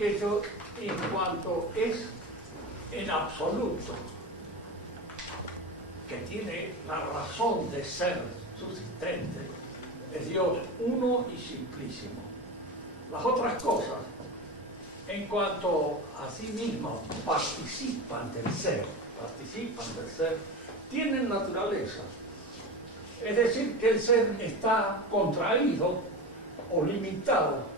aquello en cuanto es en absoluto, que tiene la razón de ser subsistente, es Dios uno y simplísimo. Las otras cosas, en cuanto a sí mismas, participan del ser, tienen naturaleza. Es decir, que el ser está contraído o limitado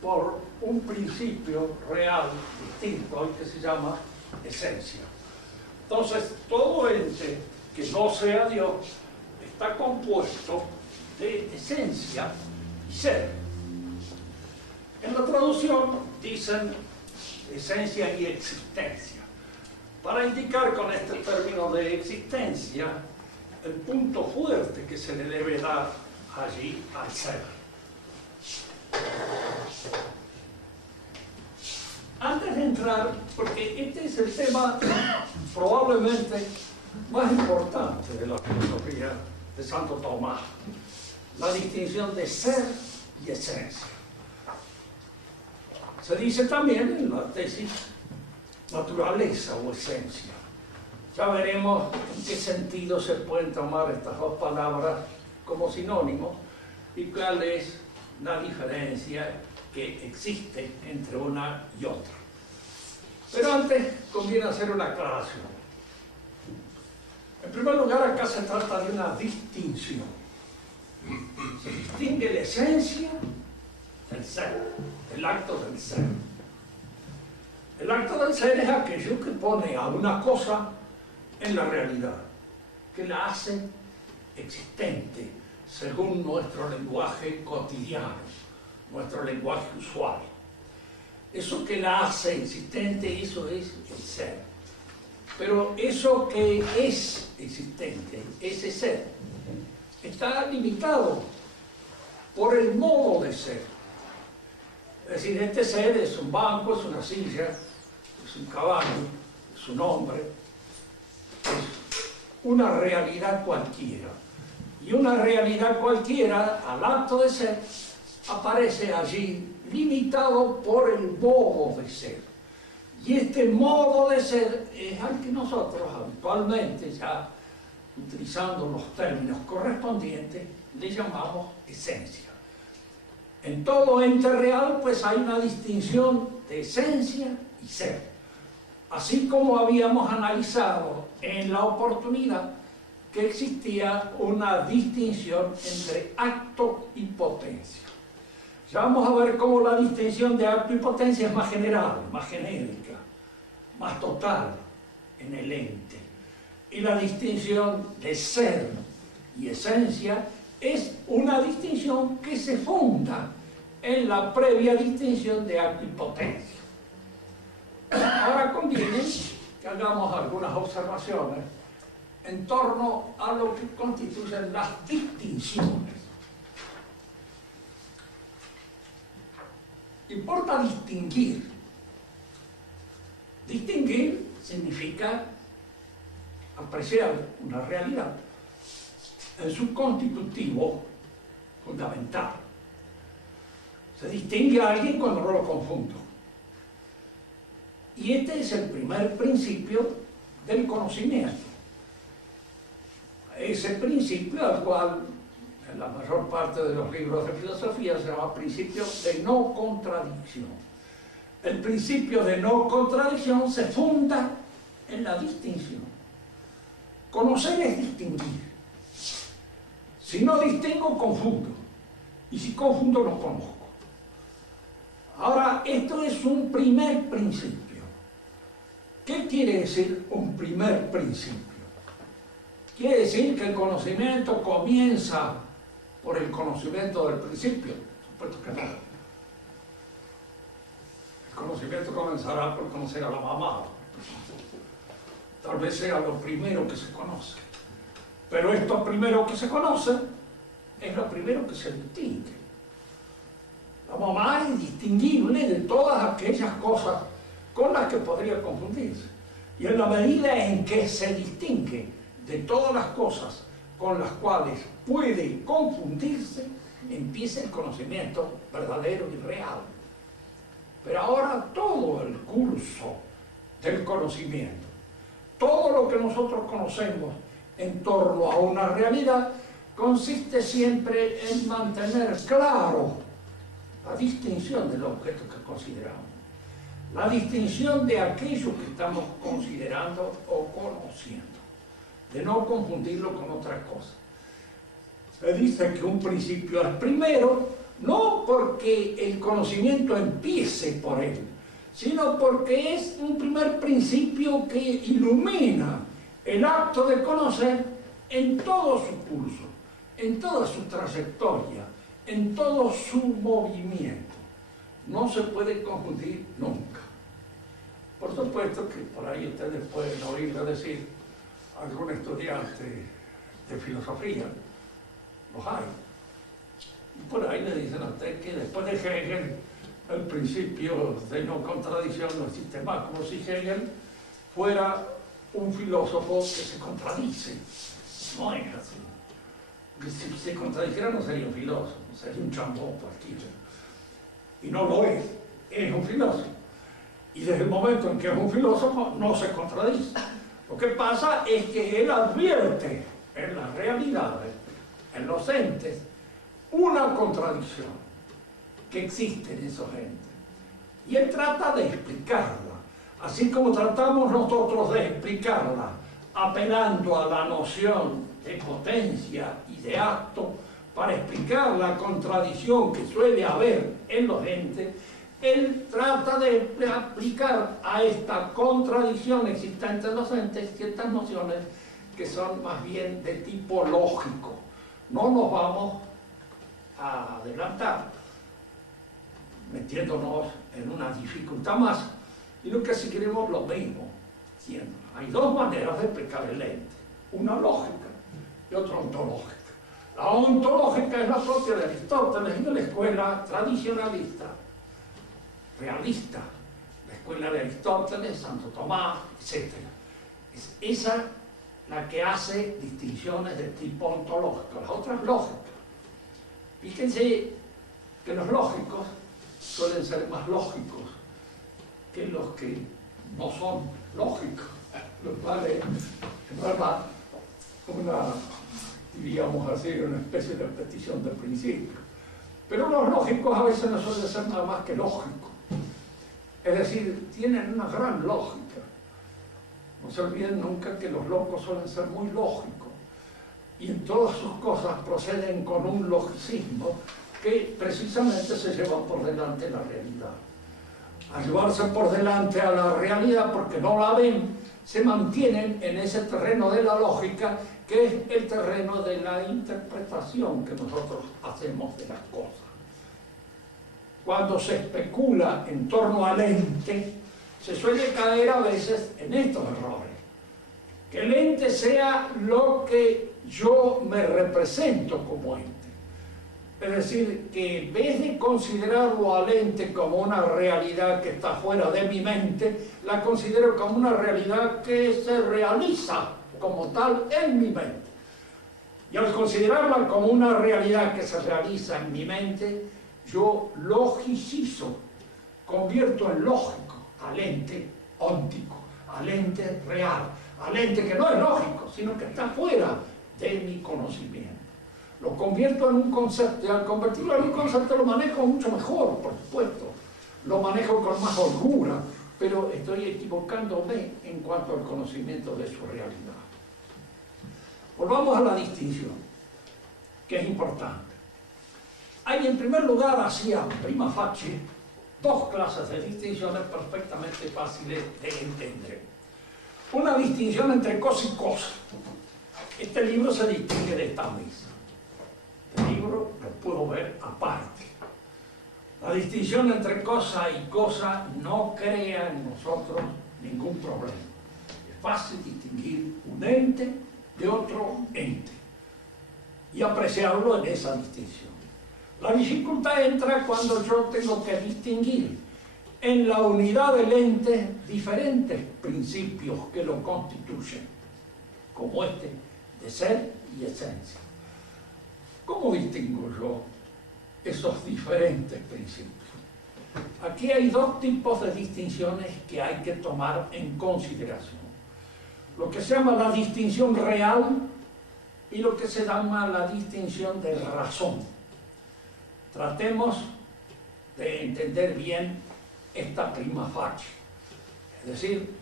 por un principio real distinto al que se llama esencia. Entonces, todo ente que no sea Dios está compuesto de esencia y ser. En la traducción dicen esencia y existencia, para indicar con este término de existencia el punto fuerte que se le debe dar allí al ser. Antes de entrar, porque este es el tema probablemente más importante de la filosofía de Santo Tomás, la distinción de ser y esencia. Se dice también en la tesis naturaleza o esencia. Ya veremos en qué sentido se pueden tomar estas dos palabras como sinónimos y cuál es la diferencia que existe entre una y otra. Pero antes conviene hacer una aclaración. En primer lugar, acá se trata de una distinción. Se distingue la esencia del ser, el acto del ser. El acto del ser es aquello que pone a una cosa en la realidad, que la hace existente según nuestro lenguaje cotidiano, nuestro lenguaje usual. Eso que la hace existente, eso es el ser. Pero eso que es existente, ese ser, está limitado por el modo de ser. Es decir, este ser es un banco, es una silla, es un caballo, es un hombre, es una realidad cualquiera. Y una realidad cualquiera, al acto de ser, aparece allí limitado por el modo de ser. Y este modo de ser es al que nosotros habitualmente, ya utilizando los términos correspondientes, le llamamos esencia. En todo ente real, pues hay una distinción de esencia y ser. Así como habíamos analizado en la oportunidad que existía una distinción entre acto y potencia. Ya vamos a ver cómo la distinción de acto y potencia es más general, más genérica, más total en el ente. Y la distinción de ser y esencia es una distinción que se funda en la previa distinción de acto y potencia. Ahora conviene que hagamos algunas observaciones en torno a lo que constituyen las distinciones. Importa distinguir. Distinguir significa apreciar una realidad en su constitutivo fundamental. Se distingue a alguien cuando no lo confundo. Y este es el primer principio del conocimiento. Ese principio al cual en la mayor parte de los libros de filosofía se llama principio de no contradicción. El principio de no contradicción se funda en la distinción. Conocer es distinguir. Si no distingo, confundo. Y si confundo, no conozco. Ahora, esto es un primer principio. ¿Qué quiere decir un primer principio? Quiere decir que el conocimiento comienza por el conocimiento del principio. Por supuesto que no. El conocimiento comenzará por conocer a la mamá. Tal vez sea lo primero que se conoce. Pero esto primero que se conoce es lo primero que se distingue. La mamá es distinguible de todas aquellas cosas con las que podría confundirse. Y en la medida en que se distingue de todas las cosas con las cuales puede confundirse, empieza el conocimiento verdadero y real. Pero ahora todo el curso del conocimiento, todo lo que nosotros conocemos en torno a una realidad, consiste siempre en mantener claro la distinción del objeto que consideramos, la distinción de aquello que estamos considerando o conociendo, de no confundirlo con otra cosa. Se dice que un principio es primero, no porque el conocimiento empiece por él, sino porque es un primer principio que ilumina el acto de conocer en todo su curso, en toda su trayectoria, en todo su movimiento. No se puede confundir nunca. Por supuesto que por ahí ustedes pueden oírlo decir a algún estudiante de filosofía, los hay, y por ahí le dicen a usted que después de Hegel el principio de no contradicción no existe más, como si Hegel fuera un filósofo que se contradice. No es así. Porque si se contradijera no sería un filósofo, sería un chambón cualquiera. Y no lo es un filósofo. Y desde el momento en que es un filósofo no se contradice. Lo que pasa es que él advierte en las realidades, en los entes, una contradicción que existe en esos entes. Y él trata de explicarla, así como tratamos nosotros de explicarla, apelando a la noción de potencia y de acto, para explicar la contradicción que suele haber en los entes. Él trata de aplicar a esta contradicción existente en los entes ciertas nociones que son más bien de tipo lógico. No nos vamos a adelantar metiéndonos en una dificultad más, sino que si queremos lo mismo, siendo. Hay dos maneras de explicar el ente, una lógica y otra ontológica. La ontológica es la propia de Aristóteles y de la escuela tradicionalista, realista, la escuela de Aristóteles, Santo Tomás, etc. Es esa la que hace distinciones de tipo ontológico, las otras lógicas. Fíjense que los lógicos suelen ser más lógicos que los que no son lógicos, lo cual es, en verdad, diríamos así, una especie de repetición del principio. Pero los lógicos a veces no suelen ser nada más que lógicos. Es decir, tienen una gran lógica. No se olviden nunca que los locos suelen ser muy lógicos y en todas sus cosas proceden con un logicismo que precisamente se llevan por delante la realidad. Al llevarse por delante a la realidad porque no la ven, se mantienen en ese terreno de la lógica, que es el terreno de la interpretación que nosotros hacemos de las cosas. Cuando se especula en torno al ente, se suele caer a veces en estos errores. Que el ente sea lo que yo me represento como ente. Es decir, que en vez de considerarlo al ente como una realidad que está fuera de mi mente, la considero como una realidad que se realiza como tal en mi mente. Y al considerarla como una realidad que se realiza en mi mente, yo logicizo, convierto en lógico al ente óntico, al ente real, al ente que no es lógico, sino que está fuera de mi conocimiento. Lo convierto en un concepto, y al convertirlo en un concepto lo manejo mucho mejor, por supuesto. Lo manejo con más holgura, pero estoy equivocándome en cuanto al conocimiento de su realidad. Volvamos a la distinción, que es importante. Hay en primer lugar, así a prima facie, dos clases de distinciones perfectamente fáciles de entender. Una distinción entre cosa y cosa. Este libro se distingue de esta mesa. Este libro lo puedo ver aparte. La distinción entre cosa y cosa no crea en nosotros ningún problema. Es fácil distinguir un ente de otro ente y apreciarlo en esa distinción. La dificultad entra cuando yo tengo que distinguir en la unidad del ente diferentes principios que lo constituyen, como este de ser y esencia. ¿Cómo distingo yo esos diferentes principios? Aquí hay dos tipos de distinciones que hay que tomar en consideración. Lo que se llama la distinción real y lo que se llama la distinción de razón. Tratemos de entender bien esta prima facie, es decir,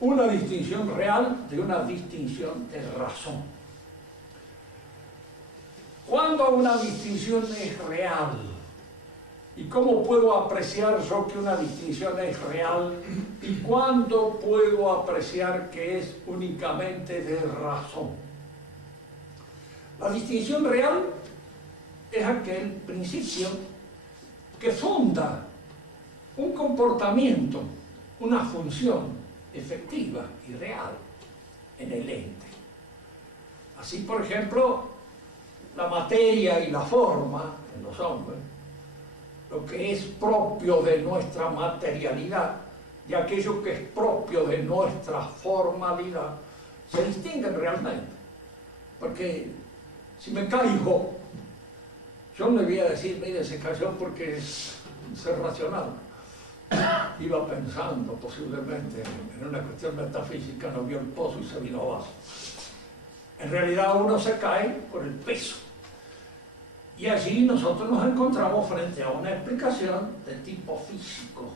una distinción real de una distinción de razón. ¿Cuándo una distinción es real? ¿Y cómo puedo apreciar yo que una distinción es real? ¿Y cuándo puedo apreciar que es únicamente de razón? La distinción real es aquel principio que funda un comportamiento, una función efectiva y real en el ente. Así, por ejemplo, la materia y la forma en los hombres, lo que es propio de nuestra materialidad y aquello que es propio de nuestra formalidad, se distinguen realmente. Porque si me caigo, yo no le voy a decir, mire, se cayó porque es ser racional. Iba pensando posiblemente en una cuestión metafísica, no vio el pozo y se vino abajo. En realidad uno se cae por el peso. Y allí nosotros nos encontramos frente a una explicación de tipo físico,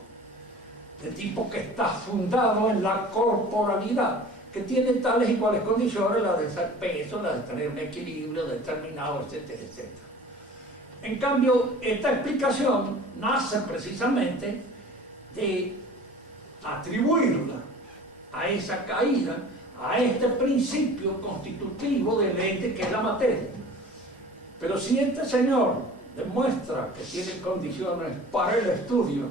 de tipo que está fundado en la corporalidad, que tiene tales y cuales condiciones, la de ser peso, la de tener un equilibrio determinado, etcétera, etcétera. En cambio, esta explicación nace precisamente de atribuirla a esa caída, a este principio constitutivo del ente que es la materia. Pero si este señor demuestra que tiene condiciones para el estudio,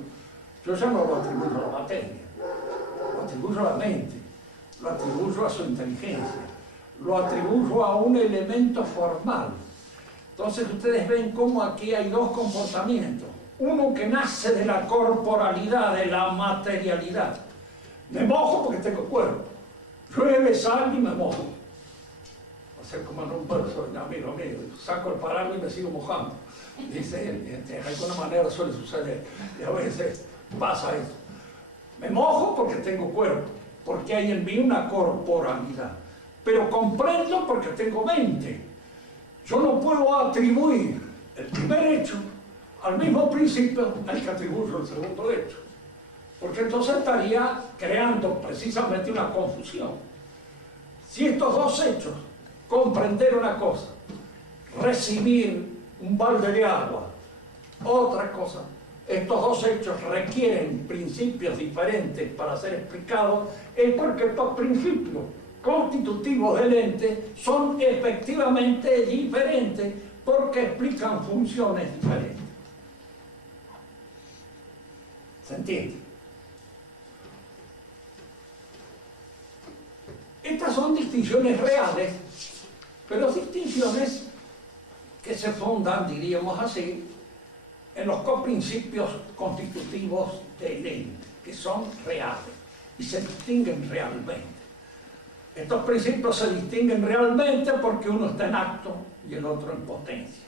yo ya no lo atribuyo a la materia, lo atribuyo a la mente, lo atribuyo a su inteligencia, lo atribuyo a un elemento formal. Entonces ustedes ven cómo aquí hay dos comportamientos. Uno que nace de la corporalidad, de la materialidad. Me mojo porque tengo cuerpo. Llueve, sal y me mojo. O sea, como en un verso, amigo mío, saco el paraguas y me sigo mojando. Dice él, de alguna manera suele suceder. Y a veces pasa eso. Me mojo porque tengo cuerpo, porque hay en mí una corporalidad. Pero comprendo porque tengo mente. Yo no puedo atribuir el primer hecho al mismo principio al que atribuyo el segundo hecho. Porque entonces estaría creando precisamente una confusión. Si estos dos hechos, comprender una cosa, recibir un balde de agua, otra cosa, estos dos hechos requieren principios diferentes para ser explicados, es porque estos principios constitutivos del ente son efectivamente diferentes porque explican funciones diferentes. ¿Se entiende? Estas son distinciones reales, pero distinciones que se fundan, diríamos así, en los coprincipios constitutivos del ente, que son reales y se distinguen realmente. Estos principios se distinguen realmente porque uno está en acto y el otro en potencia.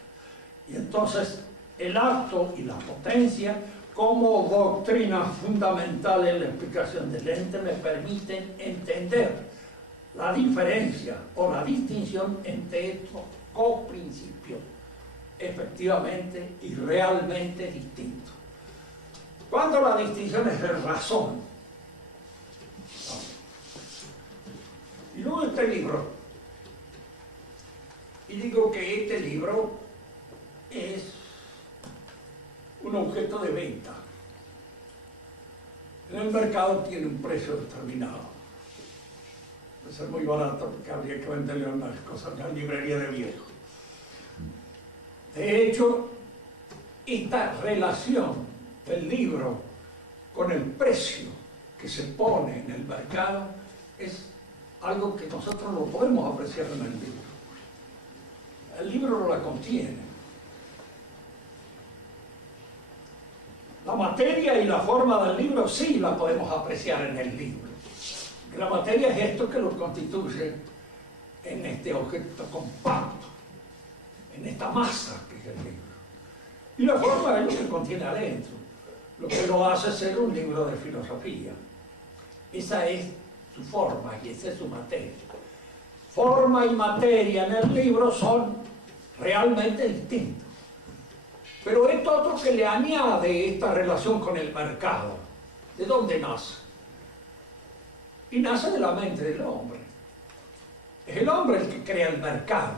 Y entonces el acto y la potencia, como doctrina fundamental en la explicación del ente, me permiten entender la diferencia o la distinción entre estos coprincipios efectivamente y realmente distintos. Cuando la distinción es de razón, y luego este libro, y digo que este libro es un objeto de venta. En el mercado tiene un precio determinado. Puede ser muy barato porque habría que venderle unas cosas en la librería de viejo. De hecho, esta relación del libro con el precio que se pone en el mercado es algo que nosotros no podemos apreciar en el libro. El libro no la contiene. La materia y la forma del libro sí la podemos apreciar en el libro. La materia es esto que lo constituye en este objeto compacto, en esta masa que es el libro. Y la forma es lo que contiene adentro. lo que lo hace ser un libro de filosofía. Esa es su forma y esa es su materia. Forma y materia en el libro son realmente distintos. Pero esto otro que le añade esta relación con el mercado, ¿de dónde nace? Y nace de la mente del hombre. Es el hombre el que crea el mercado.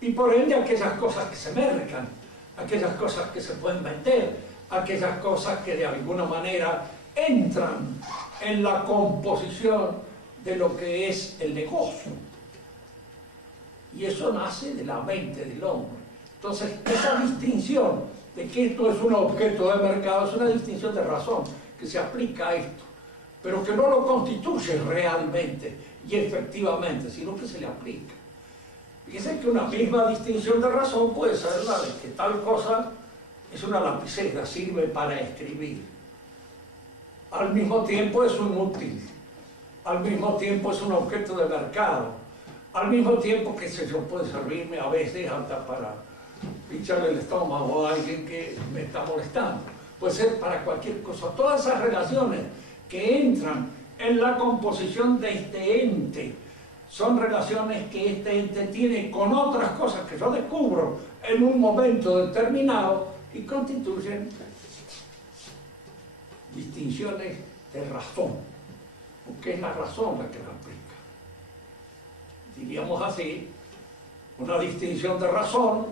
Y por ende aquellas cosas que se mercan, aquellas cosas que se pueden vender, aquellas cosas que de alguna manera entran en la composición de lo que es el negocio. Y eso nace de la mente del hombre. Entonces, esa distinción de que esto es un objeto de mercado es una distinción de razón que se aplica a esto, pero que no lo constituye realmente y efectivamente, sino que se le aplica. Fíjense que una misma distinción de razón puede ser la de que tal cosa es una lapicera, sirve para escribir. Al mismo tiempo es un útil, al mismo tiempo es un objeto de mercado, al mismo tiempo que se puede servirme a veces hasta para pincharle el estómago a alguien que me está molestando. Puede ser para cualquier cosa. Todas esas relaciones que entran en la composición de este ente son relaciones que este ente tiene con otras cosas que yo descubro en un momento determinado y constituyen distinciones de razón, porque es la razón la que la aplica. Diríamos así, una distinción de razón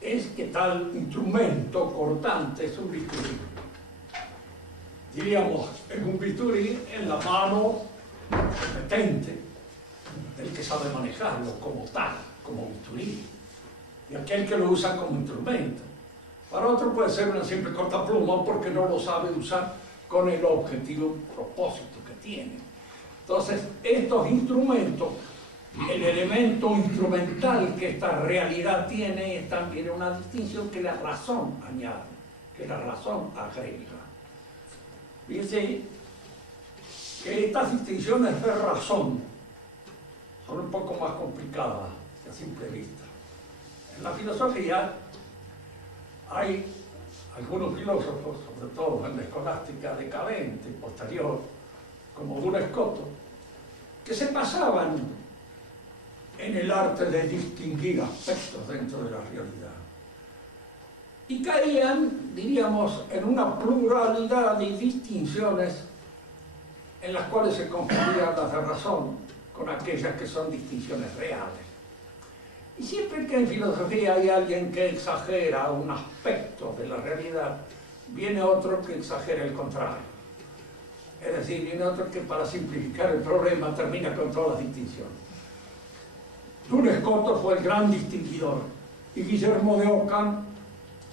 es que tal instrumento cortante es un bisturí. Diríamos, es un bisturí en la mano competente del que sabe manejarlo como tal, como bisturí, y aquel que lo usa como instrumento. Para otro puede ser una simple cortapluma porque no lo sabe usar con el objetivo propósito que tiene. Entonces, estos instrumentos, el elemento instrumental que esta realidad tiene es también una distinción que la razón añade, que la razón agrega. Fíjense que estas distinciones de razón son un poco más complicadas a simple vista. En la filosofía hay algunos filósofos, sobre todo en la escolástica decadente, posterior, como Duns Scotus, que se pasaban en el arte de distinguir aspectos dentro de la realidad. Y caían, diríamos, en una pluralidad de distinciones en las cuales se confundían las de razón con aquellas que son distinciones reales. Y siempre que en filosofía hay alguien que exagera un aspecto de la realidad, viene otro que exagera el contrario. Es decir, viene otro que para simplificar el problema termina con todas las distinciones. Duns Scotus fue el gran distinguidor y Guillermo de Ockham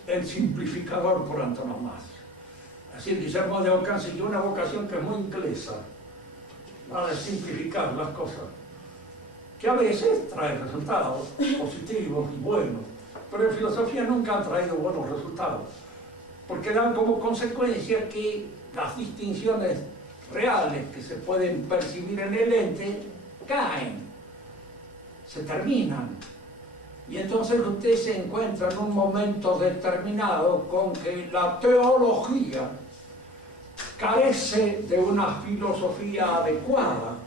el simplificador por antonomasia. Así, Guillermo de Ockham siguió una vocación que es muy inglesa, la de simplificar las cosas, que a veces trae resultados positivos y buenos, pero en filosofía nunca han traído buenos resultados, porque dan como consecuencia que las distinciones reales que se pueden percibir en el ente caen, se terminan, y entonces usted se encuentra en un momento determinado con que la teología carece de una filosofía adecuada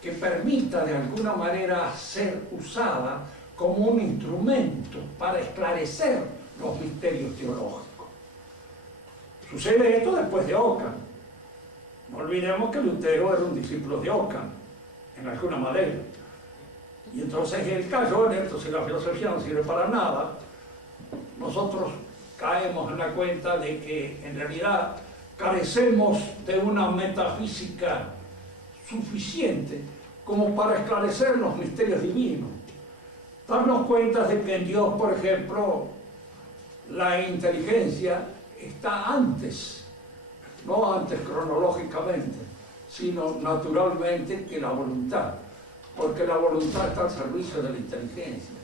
que permita de alguna manera ser usada como un instrumento para esclarecer los misterios teológicos. Sucede esto después de Ockham. No olvidemos que Lutero era un discípulo de Ockham, en alguna manera. Y entonces él cayó en esto, si la filosofía no sirve para nada, nosotros caemos en la cuenta de que en realidad carecemos de una metafísica suficiente como para esclarecer los misterios divinos. Darnos cuenta de que en Dios, por ejemplo, la inteligencia está antes, no antes cronológicamente, sino naturalmente que la voluntad, porque la voluntad está al servicio de la inteligencia.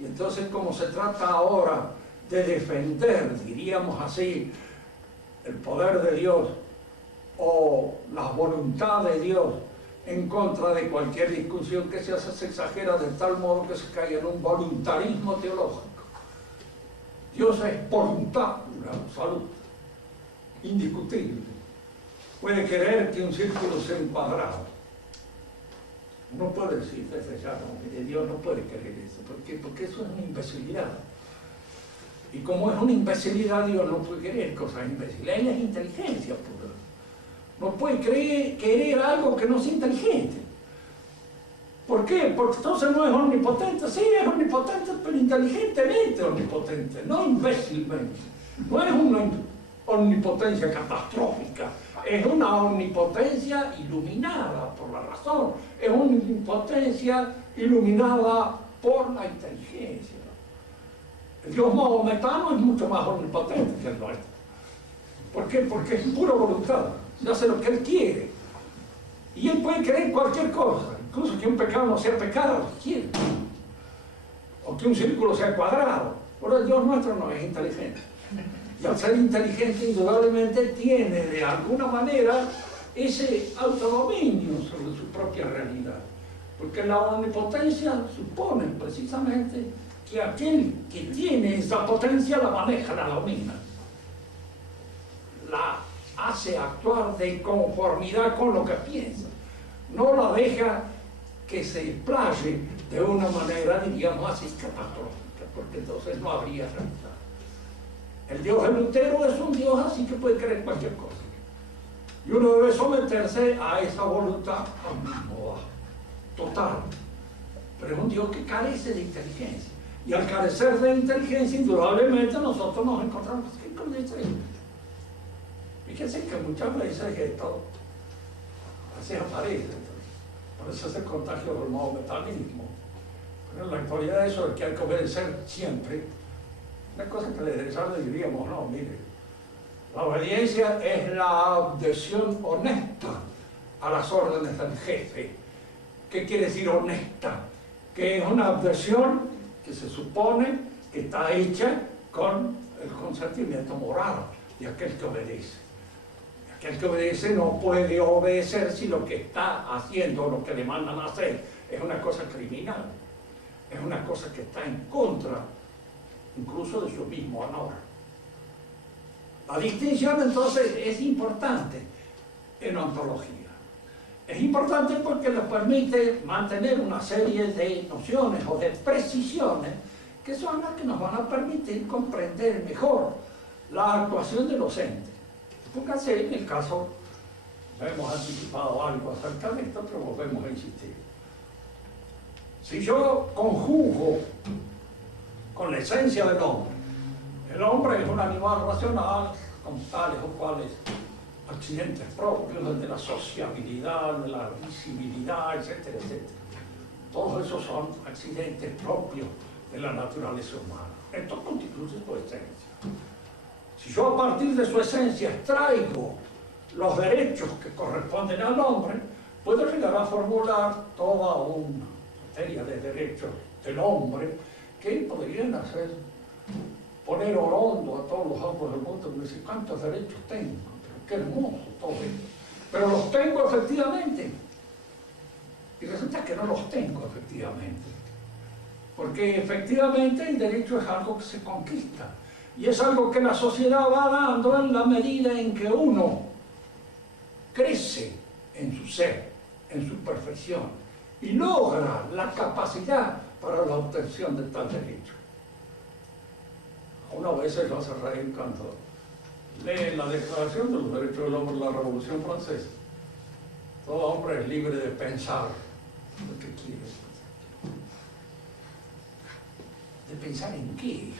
Y entonces, como se trata ahora de defender, diríamos así, el poder de Dios o la voluntad de Dios en contra de cualquier discusión que se hace, se exagera de tal modo que se cae en un voluntarismo teológico. Dios es voluntad pura, salud. indiscutible. Puede querer que un círculo sea un cuadrado. No puede decir desde ya, no, mire, Dios no puede querer eso. ¿Por qué? Porque eso es una imbecilidad. Y como es una imbecilidad, Dios no puede querer cosas imbéciles. Él es inteligencia pura. No puede querer algo que no sea inteligente. ¿Por qué? Porque entonces no es omnipotente. Sí, es omnipotente, pero inteligentemente omnipotente, no imbécilmente. No es una omnipotencia catastrófica, es una omnipotencia iluminada por la razón, es una omnipotencia iluminada por la inteligencia. El Dios mahometano es mucho más omnipotente que el nuestro. ¿Por qué? Porque es pura voluntad, ya hace lo que Él quiere. Y Él puede querer cualquier cosa, incluso que un pecado no sea pecado, quiere. O que un círculo sea cuadrado. Pero el Dios nuestro no es inteligente. Y al ser inteligente, indudablemente, tiene de alguna manera ese autodominio sobre su propia realidad. Porque la omnipotencia supone precisamente que aquel que tiene esa potencia la maneja, la domina. La hace actuar de conformidad con lo que piensa. No la deja que se explaye de una manera, diríamos así, catastrófica, porque entonces no habría realidad. El Dios de Lutero es un Dios así que puede creer cualquier cosa. Y uno debe someterse a esa voluntad ambigua, total. Pero es un Dios que carece de inteligencia. Y al carecer de inteligencia, indudablemente nosotros nos encontramos con distracción. Fíjense que muchas veces esto así aparece. Por eso es el contagio del mahometanismo. Pero en la actualidad eso es que hay que obedecer siempre. Una cosa que le diríamos, no, mire, la obediencia es la adhesión honesta a las órdenes del jefe. ¿Qué quiere decir honesta? Que es una adhesión que se supone que está hecha con el consentimiento moral de aquel que obedece. Aquel que obedece no puede obedecer si lo que está haciendo, lo que le mandan a hacer, es una cosa criminal, es una cosa que está en contra incluso de su mismo honor. La distinción entonces es importante en ontología. Es importante porque nos permite mantener una serie de nociones o de precisiones que son las que nos van a permitir comprender mejor la actuación de los entes. Póngase en el caso, hemos anticipado algo acerca de esto, pero volvemos a insistir. Si yo conjugo con la esencia del hombre, el hombre es un animal racional, con tales o cuales accidentes propios de la sociabilidad, de la visibilidad, etcétera, etcétera. Todos esos son accidentes propios de la naturaleza humana. Esto constituye su esencia. Si yo a partir de su esencia extraigo los derechos que corresponden al hombre, puedo llegar a formular toda una materia de derechos del hombre que podrían hacer poner orondo a todos los hombres del mundo y decir cuántos derechos tengo, pero qué hermoso todo esto. Pero los tengo efectivamente. Y resulta que no los tengo efectivamente. Porque efectivamente el derecho es algo que se conquista. Y es algo que la sociedad va dando en la medida en que uno crece en su ser, en su perfección, y logra la capacidad para la obtención de tal derecho. Una vez se lo hace reír cuando lee la Declaración de los Derechos del Hombre de la Revolución Francesa. Todo hombre es libre de pensar lo que quiere. ¿De pensar en qué?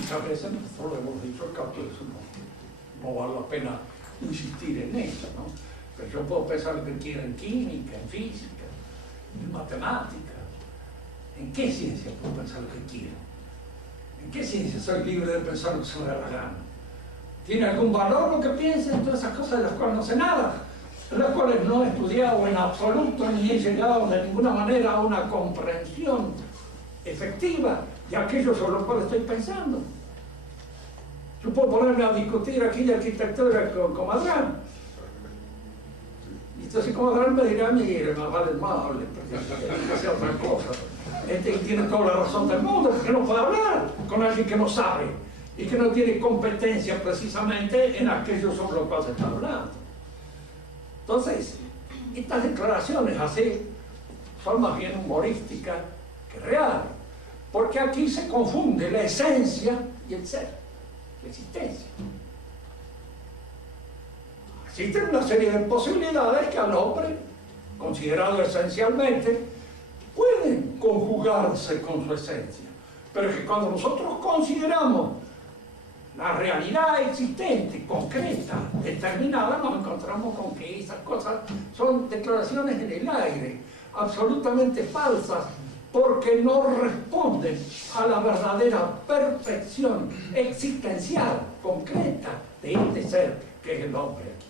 Muchas veces nosotros lo hemos dicho al cabo de eso, no vale la pena insistir en eso, ¿no? Pero yo puedo pensar lo que quiera en química, en física, en matemática. ¿En qué ciencia puedo pensar lo que quiero? ¿En qué ciencia soy libre de pensar lo que se me da la gana? ¿Tiene algún valor lo que piense en todas esas cosas de las cuales no sé nada? De las cuales no he estudiado en absoluto ni he llegado de ninguna manera a una comprensión efectiva de aquello sobre lo cual estoy pensando. Yo puedo ponerme a discutir aquí de arquitectura con Adrián. Y entonces Adrián me dirá, mire, más vale amable, porque hace otra cosa. Tiene toda la razón del mundo, porque no puede hablar con alguien que no sabe. y que no tiene competencia precisamente en aquello sobre lo cual se está hablando. Entonces, estas declaraciones así son más bien humorísticas que reales, porque aquí se confunde la esencia y el ser, la existencia. Existen una serie de posibilidades que al hombre, considerado esencialmente, pueden conjugarse con su esencia, pero es que cuando nosotros consideramos la realidad existente, concreta, determinada, nos encontramos con que esas cosas son declaraciones en el aire, absolutamente falsas, porque no responden a la verdadera perfección existencial, concreta, de este ser que es el hombre aquí.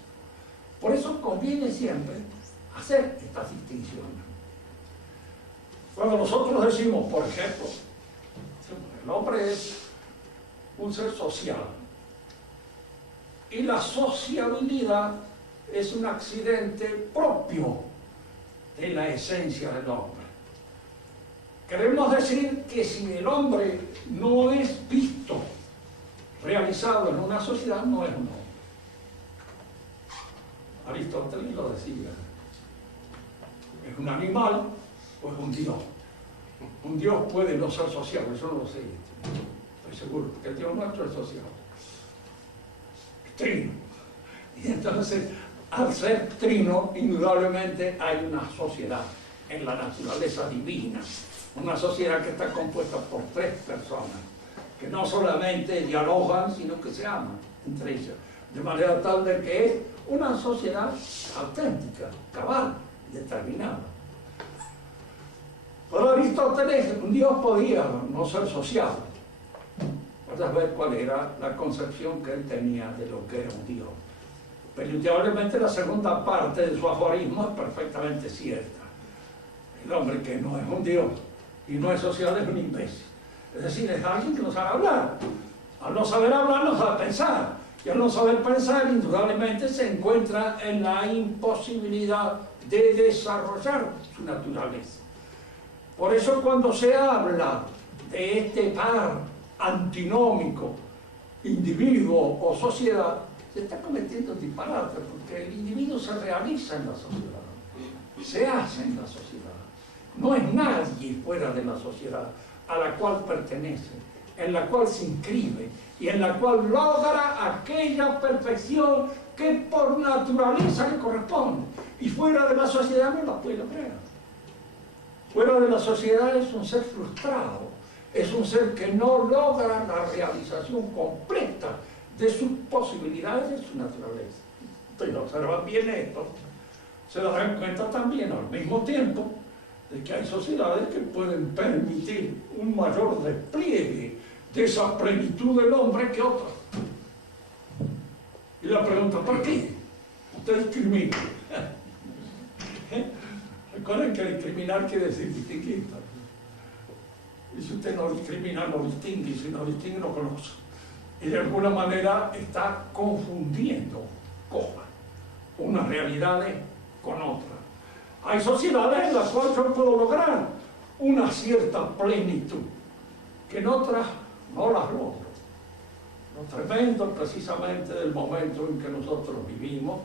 Por eso conviene siempre hacer estas distinciones. Cuando nosotros decimos, por ejemplo, el hombre es un ser social y la sociabilidad es un accidente propio de la esencia del hombre. Queremos decir que si el hombre no es visto realizado en una sociedad, no es un hombre. Aristóteles lo decía: es un animal o es un dios. Un dios puede no ser sociable, eso no lo sé, estoy seguro, porque el Dios nuestro es social, es trino. Y entonces, al ser trino, indudablemente hay una sociedad en la naturaleza divina, una sociedad que está compuesta por tres personas, que no solamente dialogan, sino que se aman entre ellas, de manera tal de que es una sociedad auténtica, cabal, determinada. Para Aristóteles, un dios podía no ser social. Puedes ver cuál era la concepción que él tenía de lo que era un dios. Pero indudablemente la segunda parte de su aforismo es perfectamente cierta. El hombre que no es un dios y no es social es un imbécil. Es decir, es alguien que no sabe hablar. Al no saber hablar, no sabe pensar. Y al no saber pensar, indudablemente se encuentra en la imposibilidad de desarrollar su naturaleza. Por eso cuando se habla de este par antinómico, individuo o sociedad, se está cometiendo disparate, porque el individuo se realiza en la sociedad, se hace en la sociedad. No es nadie fuera de la sociedad a la cual pertenece, en la cual se inscribe y en la cual logra aquella perfección que por naturaleza le corresponde. Y fuera de la sociedad no la puede lograr. Fuera de la sociedad es un ser frustrado, es un ser que no logra la realización completa de sus posibilidades y de su naturaleza. Ustedes observan bien esto, se darán cuenta también al mismo tiempo de que hay sociedades que pueden permitir un mayor despliegue de esa plenitud del hombre que otras. Y la pregunta, ¿por qué? Usted discrimina. Recuerden que discriminar quiere decir distinguir. Y si usted no discrimina, no distingue, y si no distingue, no conoce. Y de alguna manera está confundiendo cosas, unas realidades con otras. Hay sociedades en las cuales yo puedo lograr una cierta plenitud, que en otras no las logro. Lo tremendo precisamente del momento en que nosotros vivimos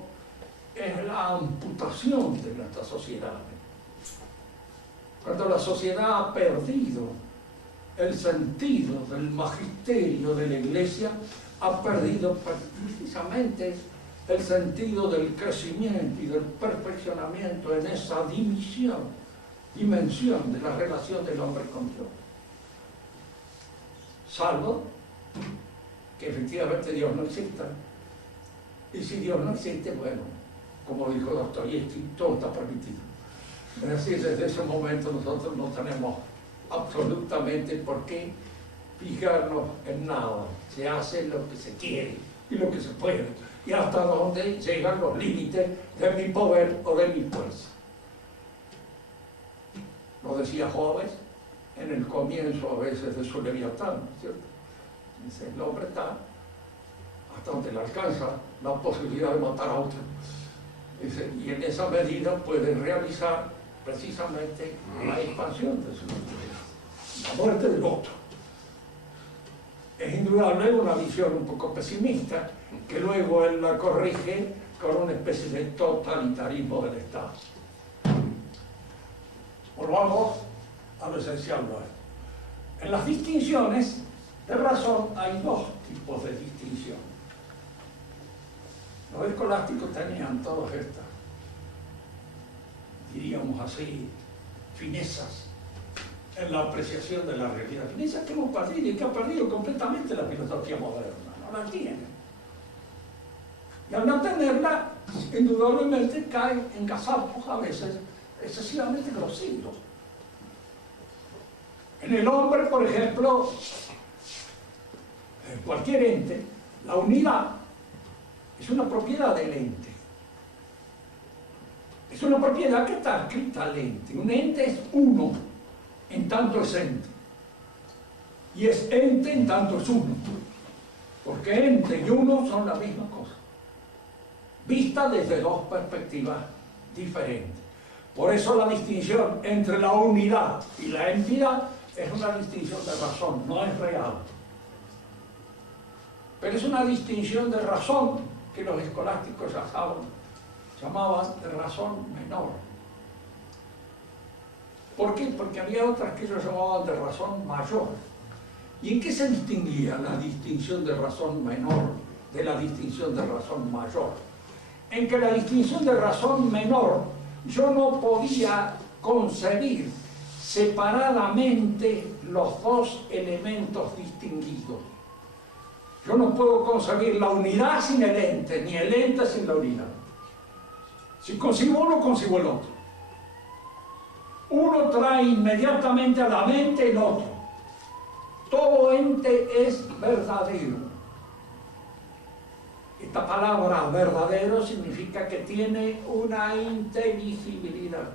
es la amputación de nuestras sociedades. Cuando la sociedad ha perdido el sentido del magisterio de la Iglesia, ha perdido precisamente el sentido del crecimiento y del perfeccionamiento en esa dimensión de la relación del hombre con Dios. Salvo que efectivamente Dios no exista. Y si Dios no existe, bueno, como dijo Dostoyevsky, todo está permitido. Es decir, desde ese momento nosotros no tenemos absolutamente por qué fijarnos en nada. Se hace lo que se quiere y lo que se puede, y hasta donde llegan los límites de mi poder o de mi fuerza. Lo decía Hobbes en el comienzo a veces de su Leviatán, ¿cierto? Dice, el hombre está hasta donde le alcanza la posibilidad de matar a otro. Dice, y en esa medida puede realizar precisamente la expansión de su naturaleza, la muerte del otro. Es indudable una visión un poco pesimista, que luego él la corrige con una especie de totalitarismo del Estado. Volvamos a lo esencial nuestro. En las distinciones de razón hay dos tipos de distinción. Los escolásticos tenían todas estas, diríamos así, finezas en la apreciación de la realidad. Finezas que hemos perdido y que ha perdido completamente la filosofía moderna. No la tiene. Y al no tenerla, indudablemente cae en gazapos a veces excesivamente groseros. En el hombre, por ejemplo, en cualquier ente, la unidad es una propiedad del ente. Es una propiedad que está adscrita al ente. Un ente es uno, en tanto es ente. Y es ente en tanto es uno. Porque ente y uno son la misma cosa, vista desde dos perspectivas diferentes. Por eso la distinción entre la unidad y la entidad es una distinción de razón, no es real. Pero es una distinción de razón que los escolásticos llamaban de razón menor. ¿Por qué? Porque había otras que ellos llamaban de razón mayor. ¿Y en qué se distinguía la distinción de razón menor de la distinción de razón mayor? En que la distinción de razón menor yo no podía concebir separadamente los dos elementos distinguidos. Yo no puedo concebir la unidad sin el ente, ni el ente sin la unidad. Si concibo uno, concibo el otro. Uno trae inmediatamente a la mente el otro. Todo ente es verdadero. Esta palabra verdadero significa que tiene una inteligibilidad,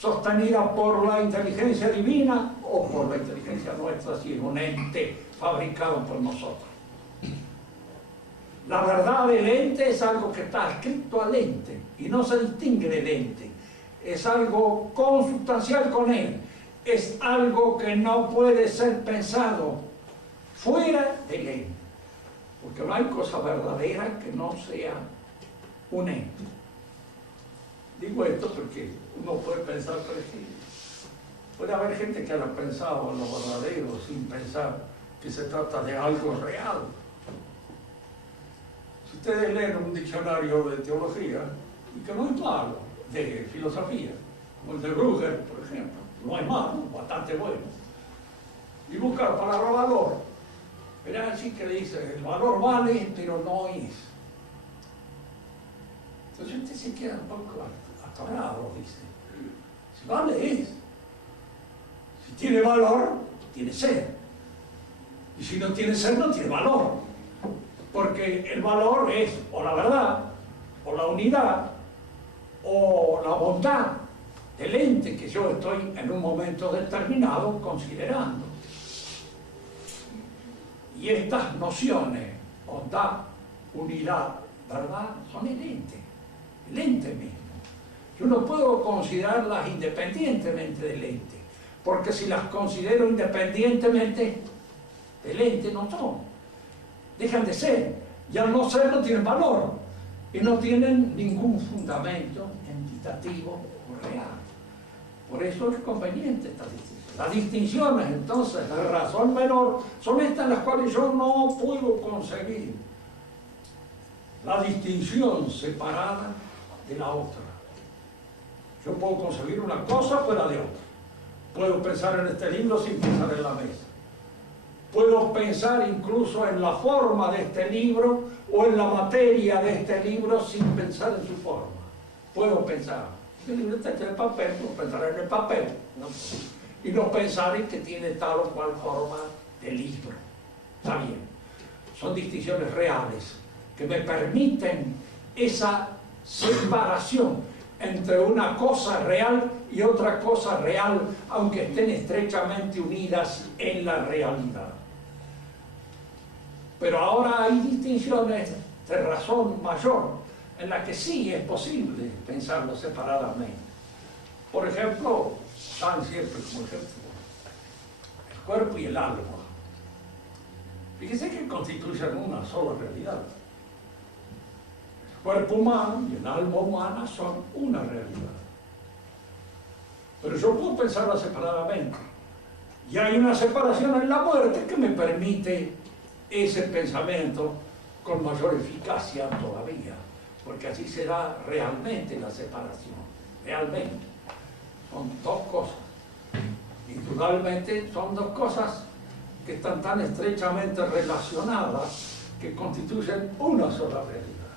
sostenida por la inteligencia divina o por la inteligencia nuestra, si es un ente fabricado por nosotros. La verdad del ente es algo que está adscrito al ente y no se distingue del ente. Es algo consubstancial con él. Es algo que no puede ser pensado fuera del ente. Porque no hay cosa verdadera que no sea un ente. Digo esto porque uno puede pensar, pero es que puede haber gente que haya pensado en lo verdadero sin pensar que se trata de algo real. Si ustedes leen un diccionario de teología, y que no es malo, de filosofía, como el de Brugger, por ejemplo, no es malo, bastante bueno, y buscar la palabra valor, verán así que le dice, el valor vale, pero no es. Entonces usted se queda un poco atorado, dice, si vale es, si tiene valor, tiene ser, y si no tiene ser, no tiene valor. Porque el valor es o la verdad, o la unidad, o la bondad del ente que yo estoy en un momento determinado considerando. Y estas nociones, bondad, unidad, verdad, son el ente mismo. Yo no puedo considerarlas independientemente del ente, porque si las considero independientemente del ente no son. Dejan de ser, y al no ser no tienen valor, y no tienen ningún fundamento entitativo o real. Por eso es conveniente esta distinción. Las distinciones, entonces, de razón menor, son estas las cuales yo no puedo concebir la distinción separada de la otra. Yo puedo concebir una cosa fuera de otra. Puedo pensar en este libro sin pensar en la mesa. Puedo pensar incluso en la forma de este libro o en la materia de este libro sin pensar en su forma. Puedo pensar. Si el libro está hecho de papel, puedo pensar en el papel, ¿no? Y no pensar en que tiene tal o cual forma de libro. Está bien. Son distinciones reales que me permiten esa separación entre una cosa real y otra cosa real, aunque estén estrechamente unidas en la realidad. Pero ahora hay distinciones de razón mayor, en las que sí es posible pensarlo separadamente. Por ejemplo, dan siempre como ejemplo el cuerpo y el alma. Fíjese que constituyen una sola realidad. El cuerpo humano y el alma humana son una realidad. Pero yo puedo pensarla separadamente. Y hay una separación en la muerte que me permite ese pensamiento con mayor eficacia todavía, porque así se da realmente la separación, realmente. Son dos cosas. Indudablemente son dos cosas que están tan estrechamente relacionadas que constituyen una sola realidad,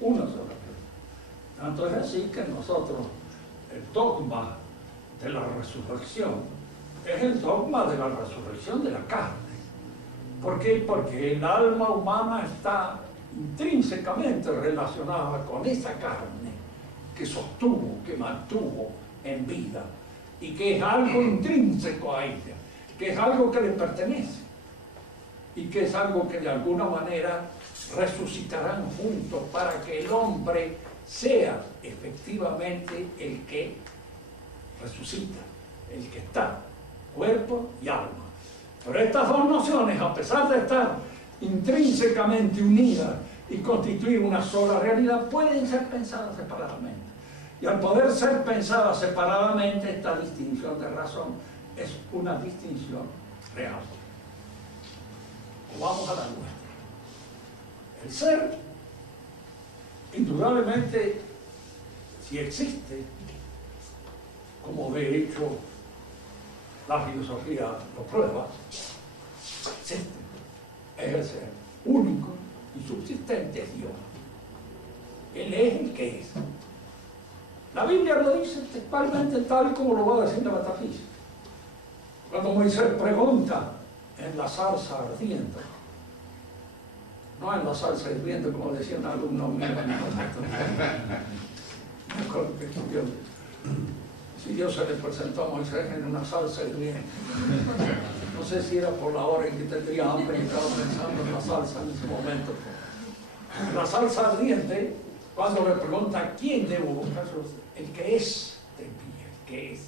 una sola realidad. Tanto es así que nosotros, el dogma de la resurrección es el dogma de la resurrección de la carne. ¿Por qué? Porque el alma humana está intrínsecamente relacionada con esa carne que sostuvo, que mantuvo en vida y que es algo intrínseco a ella, que es algo que le pertenece y que es algo que de alguna manera resucitarán juntos para que el hombre sea efectivamente el que resucita, el que está, cuerpo y alma. Pero estas dos nociones, a pesar de estar intrínsecamente unidas y constituir una sola realidad, pueden ser pensadas separadamente. Y al poder ser pensadas separadamente, esta distinción de razón es una distinción real. O vamos a la nuestra. El ser, indudablemente, si existe, como de hecho la filosofía lo prueba, existe, es el ser único y subsistente, es Dios. Él es el que es. La Biblia lo dice textualmente tal como lo va a decir la metafísica. Cuando Moisés pregunta en la zarza ardiente, no en la salsa hirviendo como decían algunos míos, me acuerdo que estudió. Si Dios se le presentó a Moisés en una salsa hirviendo, no sé si era por la hora en que tendría hambre y estaba pensando en la salsa en ese momento. En la salsa ardiente, cuando le pregunta quién debo buscar, el que es de mí, el que es.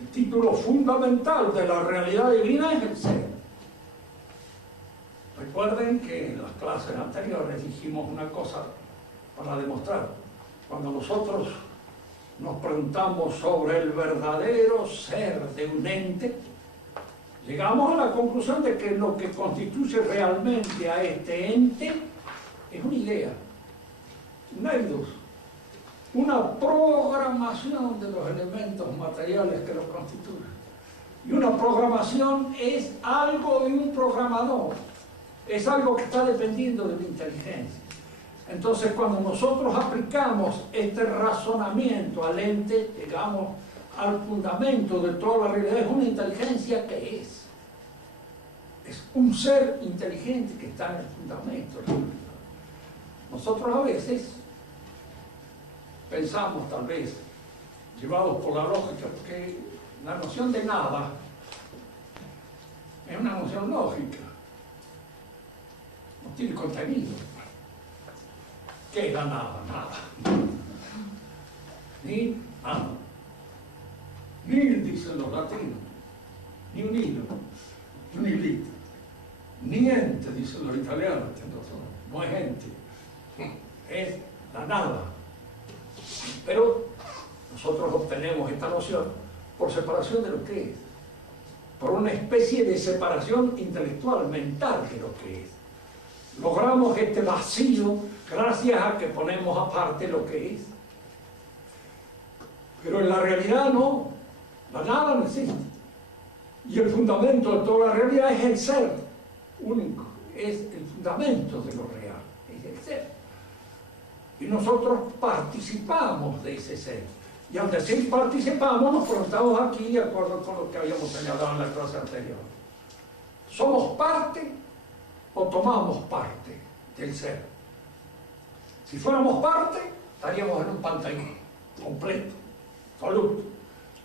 El título fundamental de la realidad divina es el ser. Recuerden que en las clases anteriores dijimos una cosa para demostrar. Cuando nosotros nos preguntamos sobre el verdadero ser de un ente, llegamos a la conclusión de que lo que constituye realmente a este ente es una idea, un eidos, una programación de los elementos materiales que lo constituyen. Y una programación es algo de un programador, es algo que está dependiendo de la inteligencia. Entonces, cuando nosotros aplicamos este razonamiento al ente, llegamos al fundamento de toda la realidad. Es una inteligencia que es un ser inteligente que está en el fundamento de la realidad. Nosotros a veces pensamos, tal vez, llevados por la lógica, porque la noción de nada es una noción lógica, no tiene contenido. ¿Qué es la nada? Nada. Ni nada. Nil, dicen los latinos. Ni un hilo. Ni un hilito. Ni ente, dicen los italianos. No es ente. Es la nada. Pero nosotros obtenemos esta noción por separación de lo que es. Por una especie de separación intelectual, mental de lo que es. Logramos este vacío gracias a que ponemos aparte lo que es. Pero en la realidad no, la nada no existe. Y el fundamento de toda la realidad es el ser único, es el fundamento de lo real, es el ser. Y nosotros participamos de ese ser. Y al decir participamos, nos preguntamos aquí, de acuerdo con lo que habíamos señalado en la clase anterior. ¿Somos parte o tomamos parte del ser? Si fuéramos parte, estaríamos en un panteón completo, absoluto.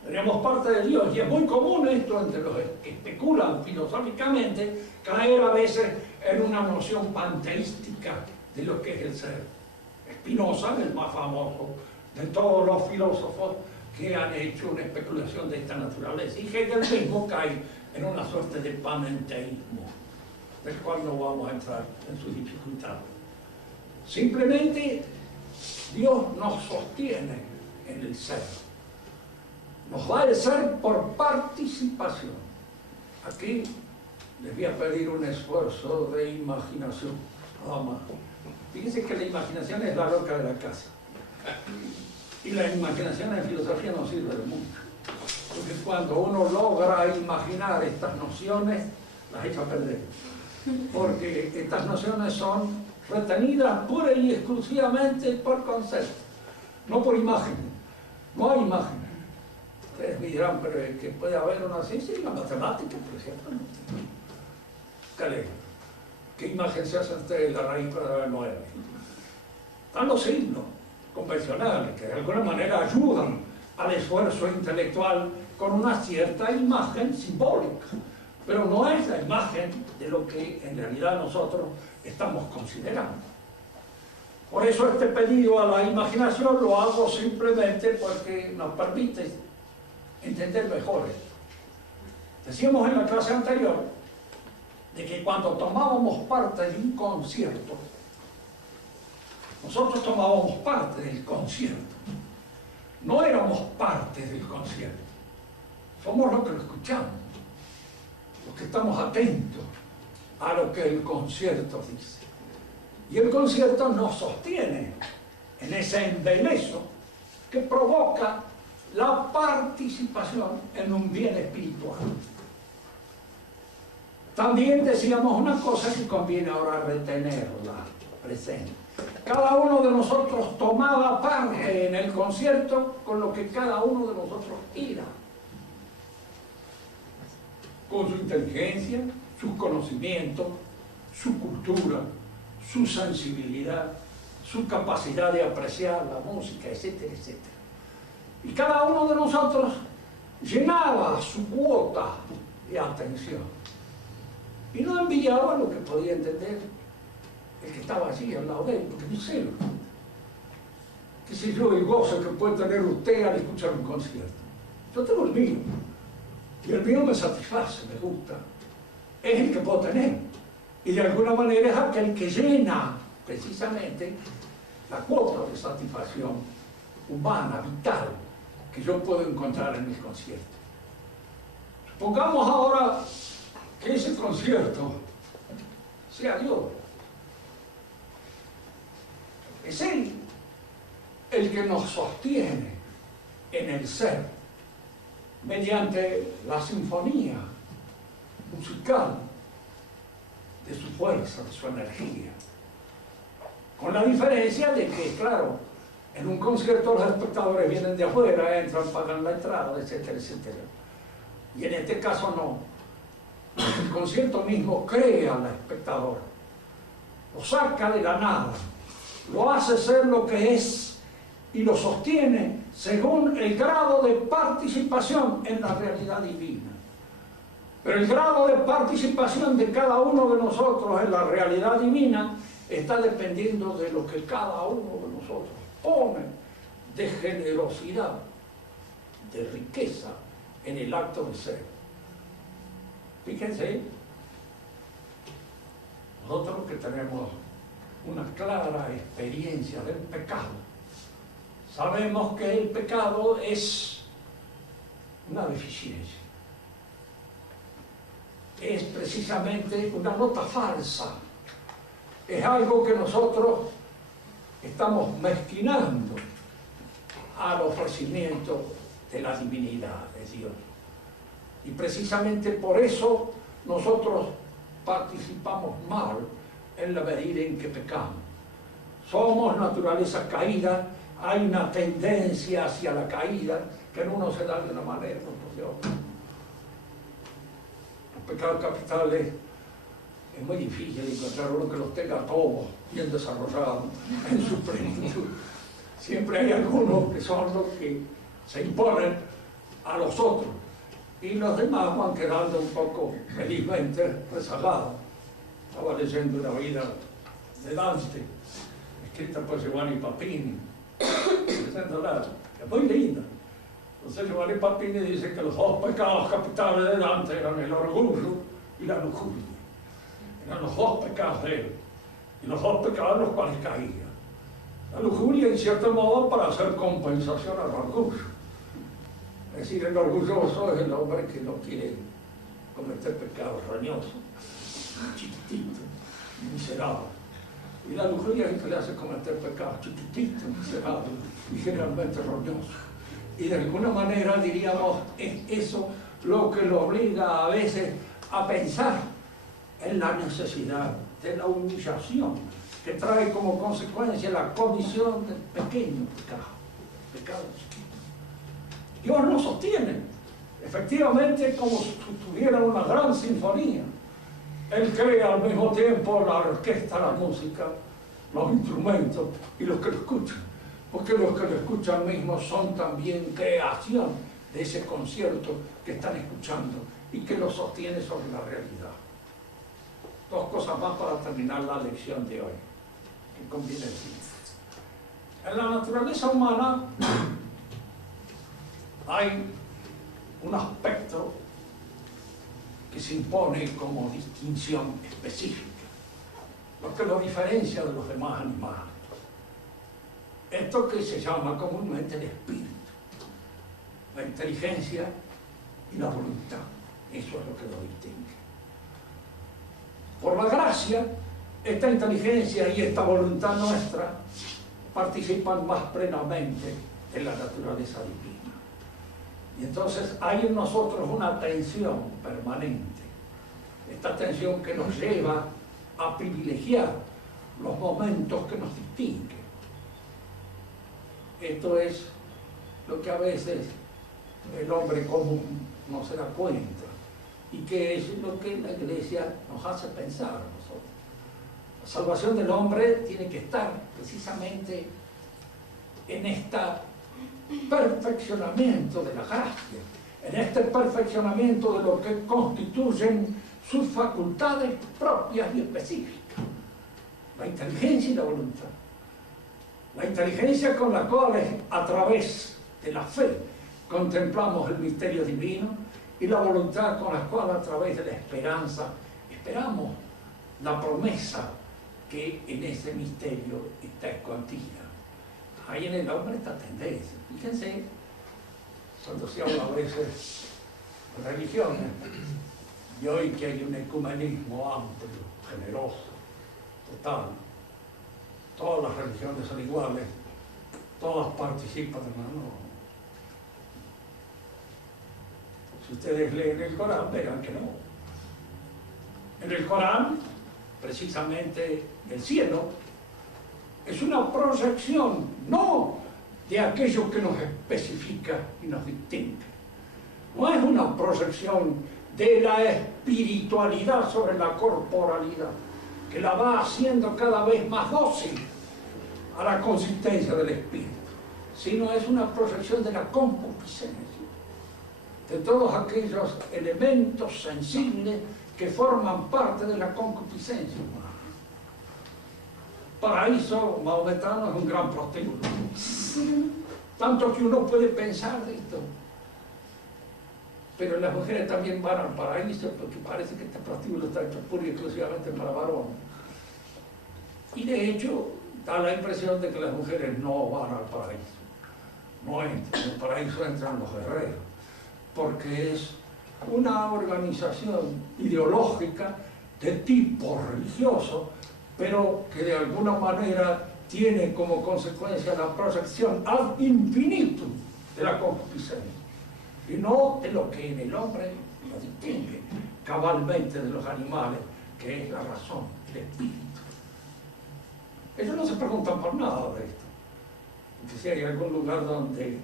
Seríamos parte de Dios. Y es muy común esto entre los que especulan filosóficamente, caer a veces en una noción panteística de lo que es el ser. Spinoza, el más famoso de todos los filósofos que han hecho una especulación de esta naturaleza. Y Hegel mismo cae en una suerte de panenteísmo. del cual no vamos a entrar en sus dificultades. Simplemente Dios nos sostiene en el ser. Nos da el ser por participación. Aquí les voy a pedir un esfuerzo de imaginación, nada más. Fíjense que la imaginación es la loca de la casa. Y la imaginación en filosofía no sirve de mucho. Porque cuando uno logra imaginar estas nociones, las echa a perder. Porque estas nociones son retenidas pura y exclusivamente por concepto, no por imagen. No hay imagen. Ustedes me dirán, pero es que puede haber una ciencia y la matemática, por ejemplo. ¿Qué imagen se hace ustedes de la raíz cuadrada de 9? Están los signos convencionales que de alguna manera ayudan al esfuerzo intelectual con una cierta imagen simbólica, pero no es la imagen de lo que en realidad nosotros estamos considerando. Por eso este pedido a la imaginación lo hago simplemente porque nos permite entender mejor esto. Decíamos en la clase anterior de que cuando tomábamos parte de un concierto, nosotros tomábamos parte del concierto, no éramos parte del concierto, somos los que lo escuchamos, los que estamos atentos a lo que el concierto dice. Y el concierto nos sostiene en ese embeleso que provoca la participación en un bien espiritual. También decíamos una cosa que conviene ahora retenerla presente. Cada uno de nosotros tomaba parte en el concierto con lo que cada uno de nosotros era. Con su inteligencia, sus conocimientos, su cultura, su sensibilidad, su capacidad de apreciar la música, etcétera, etcétera. Y cada uno de nosotros llenaba su cuota de atención. Y no enviaba lo que podía entender el que estaba allí al lado de él, porque dice, qué sé yo, el gozo que puede tener usted al escuchar un concierto. Yo tengo el mío, y el mío me satisface, me gusta. Es el que puedo tener. Y de alguna manera es aquel que llena precisamente la cuota de satisfacción humana, vital, que yo puedo encontrar en mis conciertos. Supongamos ahora que ese concierto sea Dios. Es Él el que nos sostiene en el ser mediante la sinfonía musical de su fuerza, de su energía. Con la diferencia de que, claro, en un concierto los espectadores vienen de afuera, entran, pagan la entrada, etcétera, etcétera. Y en este caso no. El concierto mismo crea al espectador, lo saca de la nada, lo hace ser lo que es y lo sostiene según el grado de participación en la realidad divina. Pero el grado de participación de cada uno de nosotros en la realidad divina está dependiendo de lo que cada uno de nosotros pone de generosidad, de riqueza en el acto de ser. Fíjense, nosotros que tenemos una clara experiencia del pecado, sabemos que el pecado es una deficiencia. Es precisamente una nota falsa. Es algo que nosotros estamos mezquinando al ofrecimiento de la divinidad de Dios. Y precisamente por eso nosotros participamos mal en la medida en que pecamos. Somos naturaleza caída, hay una tendencia hacia la caída que en uno se da de una manera, otro de otra. Los pecados capitales es muy difícil encontrar uno que los tenga todos bien desarrollados en su plenitud. Siempre hay algunos que son los que se imponen a los otros y los demás van quedando un poco felizmente rezagados. Estaba leyendo una vida de Dante, escrita por Giovanni Papini, es muy linda. Entonces Giovanni Papini dice que los dos pecados capitales de Dante eran el orgullo y la lujuria. Eran los dos pecados de él, y los dos pecados en los cuales caía. La lujuria, en cierto modo, para hacer compensación al orgullo. Es decir, el orgulloso es el hombre que no quiere cometer pecados roñosos, chiquitito, miserable. Y la lujuria es que le hace cometer pecados chiquititos, miserables y generalmente roñosos. Y de alguna manera, diríamos, es eso lo que lo obliga a veces a pensar en la necesidad de la humillación que trae como consecuencia la comisión del pequeño pecado chiquito. Dios lo sostiene, efectivamente, como si tuviera una gran sinfonía. Él crea al mismo tiempo la orquesta, la música, los instrumentos y los que lo escuchan, porque los que lo escuchan mismos son también creación de ese concierto que están escuchando y que lo sostiene sobre la realidad. Dos cosas más para terminar la lección de hoy, que conviene decir. En la naturaleza humana hay un aspecto que se impone como distinción específica, lo que lo diferencia de los demás animales. Esto que se llama comúnmente el espíritu, la inteligencia y la voluntad. Eso es lo que lo distingue. Por la gracia, esta inteligencia y esta voluntad nuestra participan más plenamente en la naturaleza divina. Y entonces hay en nosotros una tensión permanente, esta tensión que nos lleva a privilegiar los momentos que nos distinguen. Esto es lo que a veces el hombre común no se da cuenta y que es lo que la Iglesia nos hace pensar a nosotros. La salvación del hombre tiene que estar precisamente en este perfeccionamiento de la gracia, en este perfeccionamiento de lo que constituyen sus facultades propias y específicas, la inteligencia y la voluntad. La inteligencia con la cual a través de la fe contemplamos el misterio divino y la voluntad con la cual a través de la esperanza esperamos la promesa que en ese misterio está escondida. Hay en el hombre esta tendencia. Fíjense, cuando se habla a veces de religiones, y hoy que hay un ecumenismo amplio, generoso, total, todas las religiones son iguales, todas participan de la norma. Si ustedes leen el Corán, verán que no. En el Corán, precisamente, el cielo es una proyección, no de aquello que nos especifica y nos distingue. No es una proyección de la espiritualidad sobre la corporalidad, que la va haciendo cada vez más dócil a la consistencia del espíritu, sino es una proyección de la concupiscencia, de todos aquellos elementos sensibles que forman parte de la concupiscencia humana. Paraíso maometano es un gran prostíbulo, tanto que uno puede pensar de esto, pero las mujeres también van al paraíso porque parece que este prostíbulo está hecho pura y exclusivamente para varones. Y de hecho da la impresión de que las mujeres no van al paraíso, no entran, en el paraíso entran los guerreros, porque es una organización ideológica de tipo religioso, pero que de alguna manera tiene como consecuencia la proyección ad infinitum de la concupiscencia, y no de lo que en el hombre lo distingue cabalmente de los animales, que es la razón, el espíritu. Ellos no se preguntan por nada de esto. Que si hay algún lugar donde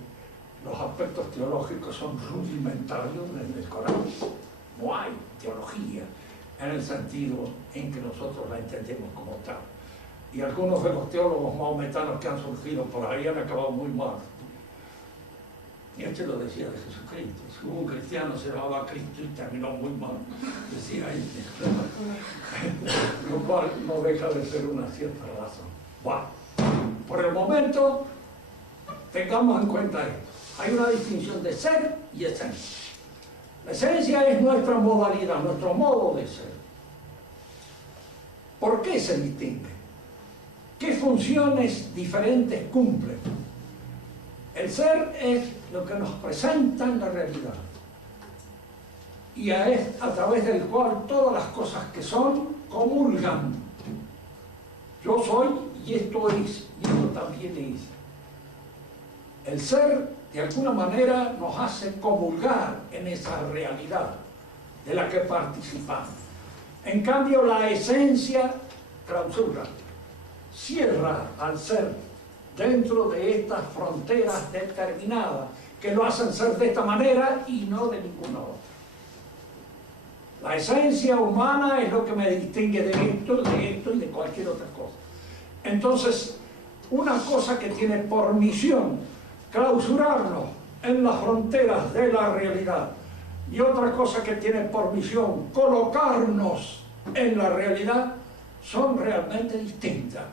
los aspectos teológicos son rudimentarios en el Corán, no hay teología en el sentido en que nosotros la entendemos como tal. Y algunos de los teólogos maometanos que han surgido por ahí han acabado muy mal. Y este lo decía de Jesucristo. Si un cristiano se llamaba Cristo y terminó muy mal, decía él. Lo cual no deja de ser una cierta razón. Bueno, por el momento, tengamos en cuenta esto. Hay una distinción de ser y esencia. La esencia es nuestra modalidad, nuestro modo de ser. ¿Por qué se distingue? ¿Qué funciones diferentes cumplen? El ser es lo que nos presenta en la realidad y es a través del cual todas las cosas que son comulgan. Yo soy y esto es, y esto también es. El ser, de alguna manera, nos hace comulgar en esa realidad de la que participamos. En cambio, la esencia clausura, cierra al ser dentro de estas fronteras determinadas que lo hacen ser de esta manera y no de ninguna otra. La esencia humana es lo que me distingue de esto y de cualquier otra cosa. Entonces, una cosa que tiene por misión clausurarnos en las fronteras de la realidad y otra cosa que tiene por misión colocarnos en la realidad son realmente distintas,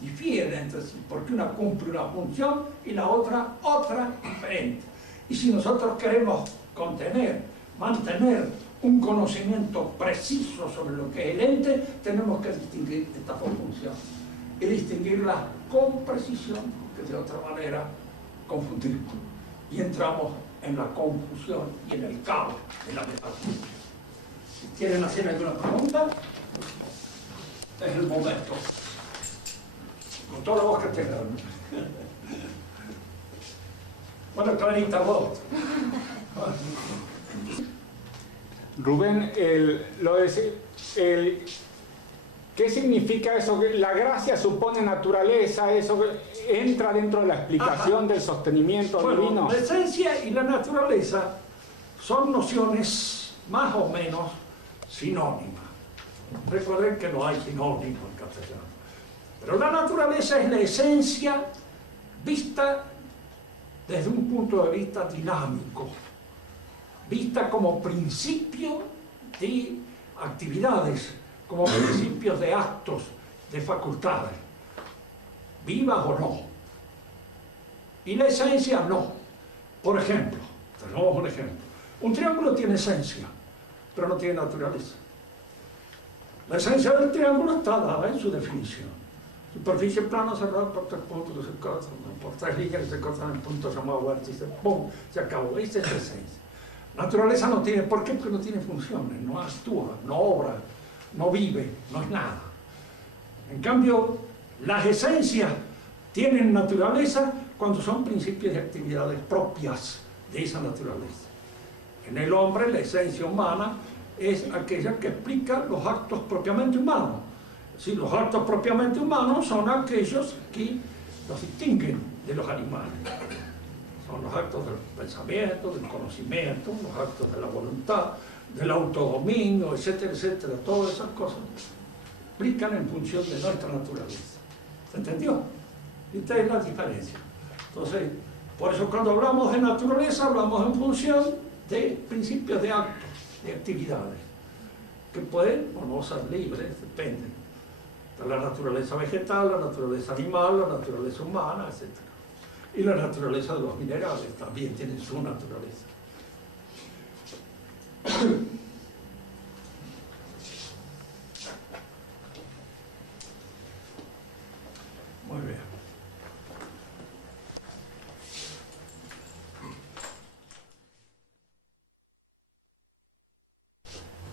difieren entre sí, porque una cumple una función y la otra diferente. Y si nosotros queremos mantener un conocimiento preciso sobre lo que es el ente, tenemos que distinguir estas dos funciones y distinguirlas con precisión, que de otra manera confundimos y entramos en la confusión y en el caos de la metafísica. Si quieren hacer alguna pregunta, es el momento, con toda la voz que tengan. Bueno, Clarita, vos. Rubén, ¿qué significa eso? La gracia supone naturaleza, eso entra dentro de la explicación del sostenimiento divino. La esencia y la naturaleza son nociones más o menos sinónimas. Recuerden que no hay sinónimo en castellano. Pero la naturaleza es la esencia vista desde un punto de vista dinámico, vista como principio de actividades, como principios de actos, de facultades, vivas o no. Y la esencia no. Por ejemplo, tenemos un ejemplo. Un triángulo tiene esencia, pero no tiene naturaleza. La esencia del triángulo está dada en su definición. Superficie plana cerrada por tres puntos que se cortan, por tres líneas que se cortan en puntos llamados vértices. ¡Pum! Se acabó. Esta es la esencia. Naturaleza no tiene, ¿por qué? Porque no tiene funciones, no actúa, no obra, no vive, no es nada. En cambio, las esencias tienen naturaleza cuando son principios de actividades propias de esa naturaleza. En el hombre, la esencia humana es aquella que explica los actos propiamente humanos. Sí, los actos propiamente humanos son aquellos que los distinguen de los animales. Son los actos del pensamiento, del conocimiento, los actos de la voluntad, del autodominio, etcétera, etcétera. Todas esas cosas explican en función de nuestra naturaleza. ¿Se entendió? Esta es la diferencia. Entonces, por eso cuando hablamos de naturaleza, hablamos en función de principios de actos, de actividades, que pueden o no ser libres, dependen de la naturaleza vegetal, la naturaleza animal, la naturaleza humana, etcétera. Y la naturaleza de los minerales también tiene su naturaleza. Muy bien.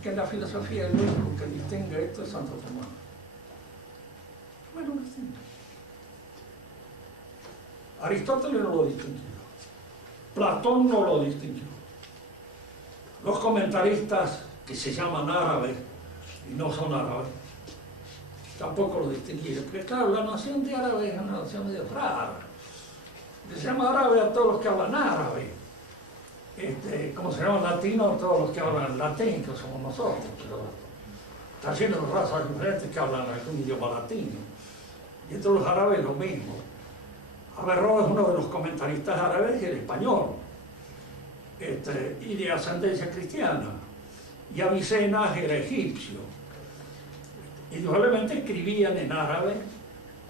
Que en la filosofía el único que distingue esto es Santo Tomás. Bueno, lo distingue. Aristóteles no lo distinguió, Platón no lo distinguió, los comentaristas que se llaman árabes y no son árabes tampoco lo distinguieron, porque claro, la noción de árabe es una noción medio rara, se llama árabe a todos los que hablan árabe, como se llama latino a todos los que hablan latín, que somos nosotros, pero está lleno de razas diferentes que hablan algún idioma latino, y entre los árabes lo mismo. Averroes es uno de los comentaristas árabes y el español, y de ascendencia cristiana, y Avicena era egipcio. Indudablemente escribían en árabe,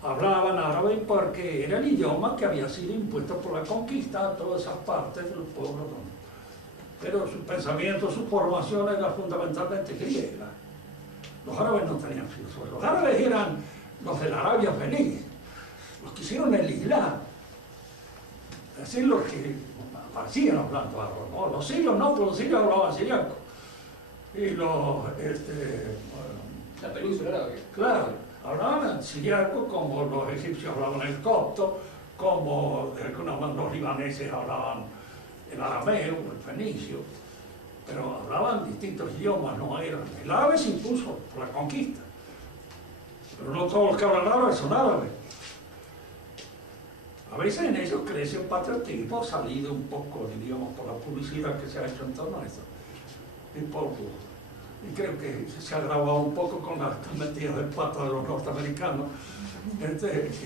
hablaban árabe porque era el idioma que había sido impuesto por la conquista a todas esas partes de los pueblos. Pero su pensamiento, su formación era fundamentalmente griega. Los árabes no tenían filosofía. Los árabes eran los de la Arabia Feliz, los que hicieron el Islam. Es decir, los que aparecían hablando árabe, ¿no? Los sirios no, pero los sirios hablaban siriaco. Y los, La península árabe. claro, hablaban siriaco como los egipcios hablaban el copto, como de alguna manera los libaneses hablaban el arameo, el fenicio, pero hablaban distintos idiomas, no eran. El árabe se impuso por la conquista, pero no todos los que hablan árabe son árabes. A veces en ellos crece un patriotismo salido un poco, diríamos, por la publicidad que se ha hecho en torno a esto. Y creo que se ha grabado un poco con las metidas de pata de los norteamericanos.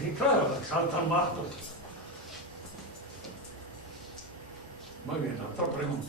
Y claro, saltan más cosas. Muy bien, la otra pregunta.